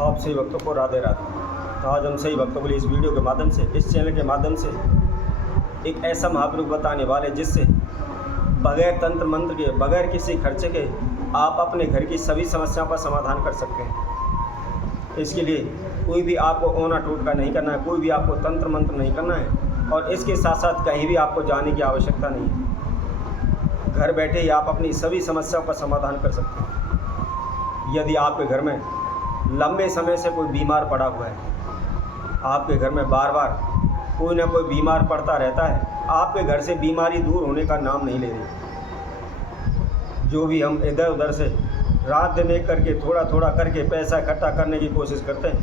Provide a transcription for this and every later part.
आप सही भक्तों को राधे राधे। तो आज हम सही भक्तों के लिए इस वीडियो के माध्यम से, इस चैनल के माध्यम से एक ऐसा महाप्रयोग बताने वाले जिससे बगैर तंत्र मंत्र के, बगैर किसी खर्चे के आप अपने घर की सभी समस्याओं का समाधान कर सकते हैं। इसके लिए कोई भी आपको ओना टोटका नहीं करना है, कोई भी आपको तंत्र मंत्र नहीं करना है और इसके साथ साथ कहीं भी आपको जाने की आवश्यकता नहीं है। घर बैठे ही आप अपनी सभी समस्याओं का समाधान कर सकते हैं। यदि आपके घर में लंबे समय से कोई बीमार पड़ा हुआ है, आपके घर में बार बार कोई ना कोई बीमार पड़ता रहता है, आपके घर से बीमारी दूर होने का नाम नहीं ले रही। जो भी हम इधर उधर से रात दिन एक करके थोड़ा थोड़ा करके पैसा इकट्ठा करने की कोशिश करते हैं,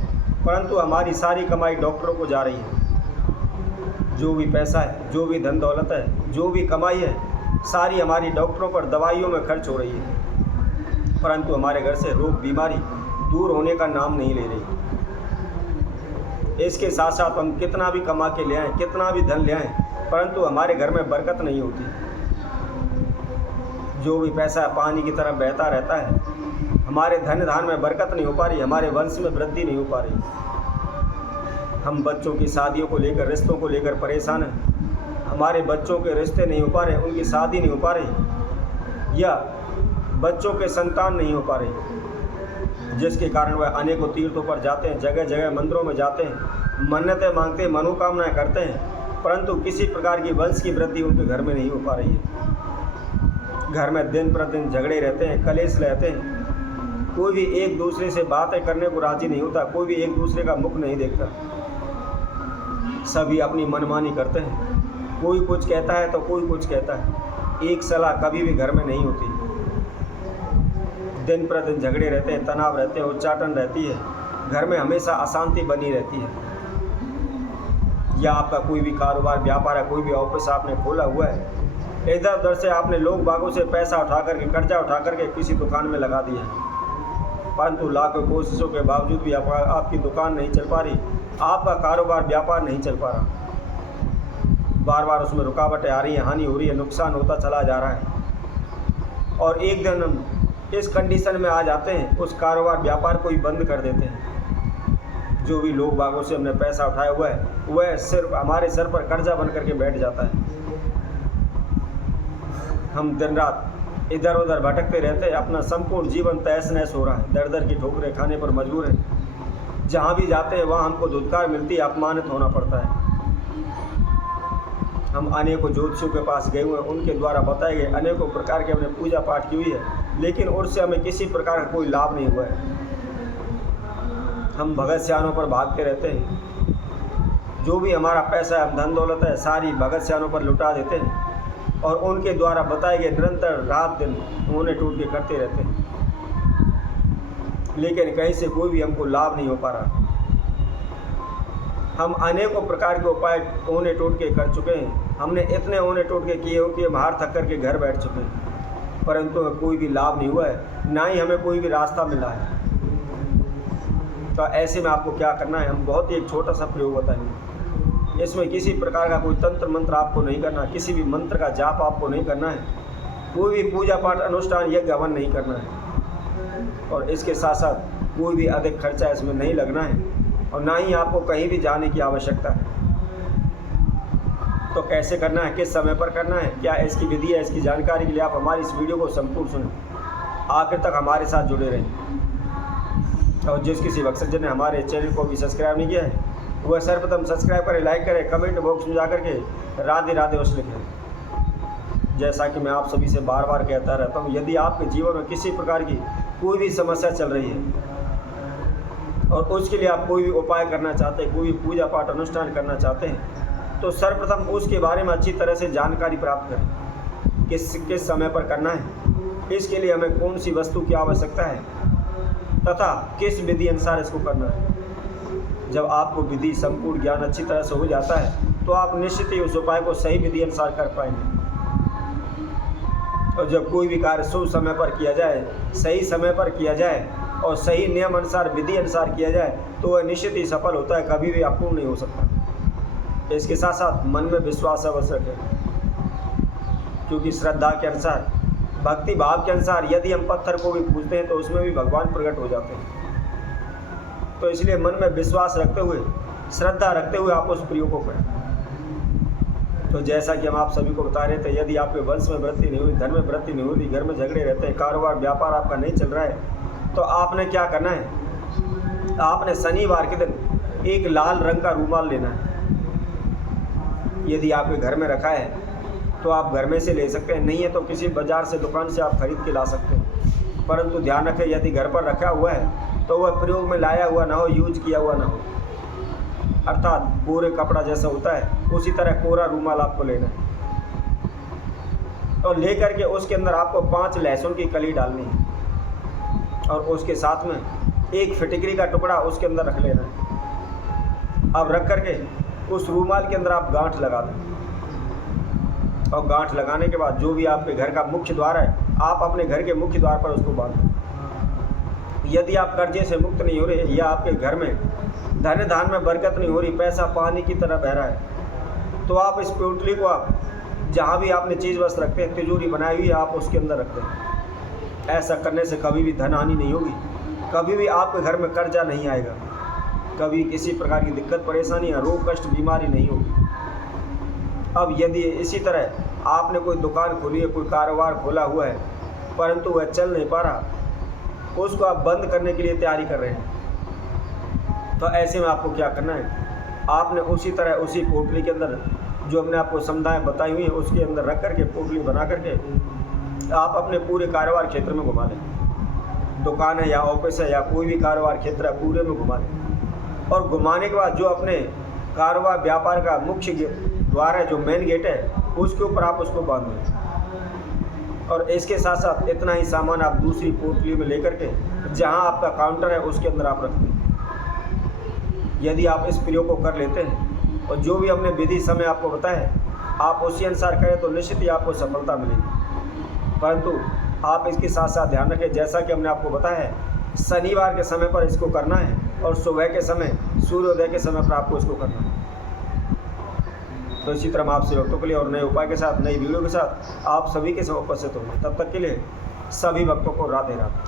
परंतु हमारी सारी कमाई डॉक्टरों को जा रही है। जो भी पैसा है, जो भी धन दौलत है, जो भी कमाई है, सारी हमारी डॉक्टरों पर, दवाइयों में खर्च हो रही है, परंतु हमारे घर से रोग बीमारी दूर होने का नाम नहीं ले रही। इसके साथ साथ हम कितना भी कमा के ले आएँ, कितना भी धन ले आएँ, परंतु हमारे घर में बरकत नहीं होती। जो भी पैसा पानी की तरह बहता रहता है, हमारे धन धान में बरकत नहीं हो पा रही, हमारे वंश में वृद्धि नहीं हो पा रही। हम बच्चों की शादियों को लेकर, रिश्तों को लेकर परेशान हैं। हमारे बच्चों के रिश्ते नहीं हो पा रहे, उनकी शादी नहीं हो पा रही, या बच्चों के संतान नहीं हो पा रही, जिसके कारण वह अनेकों तीर्थों पर जाते हैं, जगह जगह मंदिरों में जाते हैं, मन्नतें मांगते हैं, मनोकामनाएं करते हैं, परंतु किसी प्रकार की वंश की वृद्धि उनके घर में नहीं हो पा रही है। घर में दिन प्रतिदिन झगड़े रहते हैं, कलेश रहते हैं, कोई भी एक दूसरे से बातें करने को राजी नहीं होता, कोई भी एक दूसरे का मुख नहीं देखता, सभी अपनी मनमानी करते हैं। कोई कुछ कहता है तो कोई कुछ कहता है, एक सलाह कभी भी घर में नहीं होती। दिन प्रतिदिन झगड़े रहते हैं, तनाव रहते हैं, उच्चाटन रहती है, घर में हमेशा अशांति बनी रहती है। या आपका कोई भी कारोबार व्यापार है, कोई भी ऑफिस आपने खोला हुआ है, इधर उधर से आपने लोग बागों से पैसा उठा करके, कर्जा उठा करके किसी दुकान में लगा दिया है, परंतु लाखों कोशिशों के बावजूद भी आपकी दुकान नहीं चल पा रही, आपका कारोबार व्यापार नहीं चल पा रहा, बार बार उसमें रुकावटें आ रही हैं, हानि हो रही है, नुकसान होता चला जा रहा है। और एक दिन हम इस कंडीशन में आ जाते हैं, उस कारोबार व्यापार को ही बंद कर देते हैं। जो भी लोग बागों से हमने पैसा उठाया हुआ है, वह सिर्फ हमारे सर पर कर्जा बन करके बैठ जाता है। हम दिन रात इधर उधर भटकते रहते हैं, अपना संपूर्ण जीवन तहस नहस हो रहा है, दर दर की ठोकरें खाने पर मजबूर हैं। जहाँ भी जाते हैं वहाँ हमको धुतकार मिलती है, अपमानित होना पड़ता है। हम अनेकों ज्योतिषियों के पास गए हुए हैं, उनके द्वारा बताए गए अनेकों प्रकार की हमने पूजा पाठ की हुई है, लेकिन उससे हमें किसी प्रकार का कोई लाभ नहीं हुआ है। हम भगत सियानों पर भागते रहते हैं, जो भी हमारा पैसा है, धन दौलत है, सारी भगत सियानों पर लुटा देते हैं और उनके द्वारा बताए गए निरंतर रात दिन उन्हें टूट के करते रहते हैं, लेकिन कहीं से कोई भी हमको लाभ नहीं हो पा रहा। हम अनेकों प्रकार के उपाय ओने टोट के कर चुके हैं, हमने इतने ओने टोट के किए हो कि हम हार थक करके घर बैठ चुके हैं, परंतु कोई भी लाभ नहीं हुआ है, ना ही हमें कोई भी रास्ता मिला है। तो ऐसे में आपको क्या करना है, हम बहुत ही एक छोटा सा प्रयोग बताएंगे। इसमें किसी प्रकार का कोई तंत्र मंत्र आपको नहीं करना, किसी भी मंत्र का जाप आपको नहीं करना है, कोई भी पूजा पाठ अनुष्ठान यज्ञ हवन नहीं करना है, और इसके साथ साथ कोई भी अधिक खर्चा इसमें नहीं लगना है, और ना ही आपको कहीं भी जाने की आवश्यकता है। तो कैसे करना है, किस समय पर करना है, क्या इसकी विधि है, इसकी जानकारी के लिए आप हमारी इस वीडियो को संपूर्ण सुनें, आखिर तक हमारे साथ जुड़े रहें। और जिस किसी मकसद ने हमारे चैनल को भी सब्सक्राइब नहीं किया है, वह सर्वप्रथम सब्सक्राइब करें, लाइक करें, कमेंट बॉक्स में जा करके राधे राधे उस लिखें। जैसा कि मैं आप सभी से बार बार कहता रहता हूँ, यदि आपके जीवन में किसी प्रकार की कोई भी समस्या चल रही है और उसके लिए आप कोई भी उपाय करना चाहते हैं, कोई भी पूजा पाठ अनुष्ठान करना चाहते हैं, तो सर्वप्रथम उसके बारे में अच्छी तरह से जानकारी प्राप्त करें। किस समय पर करना है, इसके लिए हमें कौन सी वस्तु की आवश्यकता है, तथा किस विधि अनुसार इसको करना है। जब आपको विधि संपूर्ण ज्ञान अच्छी तरह से हो जाता है, तो आप निश्चित ही उस उपाय को सही विधि अनुसार कर पाएंगे। और जब कोई भी कार्य शुभ समय पर किया जाए, सही समय पर किया जाए और सही नियम अनुसार, विधि अनुसार किया जाए, तो वह निश्चित ही सफल होता है, कभी भी अपूर्ण नहीं हो सकता। इसके साथ साथ मन में विश्वास अवश्य रखें, क्योंकि श्रद्धा के अनुसार, भक्ति भाव के अनुसार यदि हम पत्थर को भी पूजते हैं तो उसमें भी भगवान प्रकट हो जाते हैं। तो इसलिए मन में विश्वास रखते हुए, श्रद्धा रखते हुए आप उस प्रयोग को करें। तो जैसा कि हम आप सभी को बता रहे थे, यदि आपके वंश में वृद्धि नहीं हुई, धन में वृद्धि नहीं हुई, घर में झगड़े रहते हैं, कारोबार व्यापार आपका नहीं चल रहा है, तो आपने क्या करना है, आपने शनिवार के दिन एक लाल रंग का रूमाल लेना है। यदि आपके घर में रखा है तो आप घर में से ले सकते हैं, नहीं है तो किसी बाजार से, दुकान से आप खरीद के ला सकते हैं। परंतु ध्यान रखें, यदि घर पर रखा हुआ है तो वह प्रयोग में लाया हुआ ना हो, यूज किया हुआ ना हो। अर्थात पूरे कपड़ा जैसा होता है उसी तरह कोरा रूमाल आपको लेना है, और लेकर के उसके अंदर आपको 5 लहसुन की कली डालनी है, और उसके साथ में एक फिटकरी का टुकड़ा उसके अंदर रख लेना है। अब रख करके उस रूमाल के अंदर आप गांठ लगा दें, और गांठ लगाने के बाद जो भी आपके घर का मुख्य द्वार है, आप अपने घर के मुख्य द्वार पर उसको बांध दें। यदि आप कर्जे से मुक्त नहीं हो रहे, या आपके घर में धन धान में बरकत नहीं हो रही, पैसा पानी की तरह बह रहा है, तो आप इस पोटली को आप जहाँ भी आपने चीज़ वस्तु रखते हैं, तिजोरी बनाई हुई है, आप उसके अंदर रखते हैं। ऐसा करने से कभी भी धन हानि नहीं होगी, कभी भी आपके घर में कर्जा नहीं आएगा, कभी किसी प्रकार की दिक्कत परेशानी या रोग कष्ट बीमारी नहीं होगी। अब यदि इसी तरह आपने कोई दुकान खोली है, कोई कारोबार खोला हुआ है, परंतु वह चल नहीं पा रहा, उसको आप बंद करने के लिए तैयारी कर रहे हैं, तो ऐसे में आपको क्या करना है, आपने उसी तरह उसी पोटली के अंदर जो हमने आपको समझाएं बताई हुई है, उसके अंदर रख करके पोटली बना करके आप अपने पूरे कारोबार क्षेत्र में घुमा लें। दुकान है या ऑफिस है या कोई भी कारोबार क्षेत्र है, पूरे में घुमा लें। और घुमाने के बाद जो अपने कारोबार व्यापार का मुख्य द्वार है, जो मेन गेट है, उसके ऊपर आप उसको बांध दें। और इसके साथ साथ इतना ही सामान आप दूसरी पोटली में लेकर के जहां आपका काउंटर है उसके अंदर आप रख दें। यदि आप इस प्रयोग को कर लेते हैं और जो भी हमने विधि समय आपको बताया, आप उसी अनुसार करें तो निश्चित ही आपको सफलता मिलेगी। परंतु आप इसके साथ साथ ध्यान रखें, जैसा कि हमने आपको बताया है, शनिवार के समय पर इसको करना है, और सुबह के समय, सूर्योदय के समय पर आपको इसको करना है। तो इसी तरह हम आपसे भक्तों के लिए और नए उपाय के साथ, नई वीडियो के साथ आप सभी के समय उपस्थित होंगे। तब तक के लिए सभी भक्तों को राधे राधे।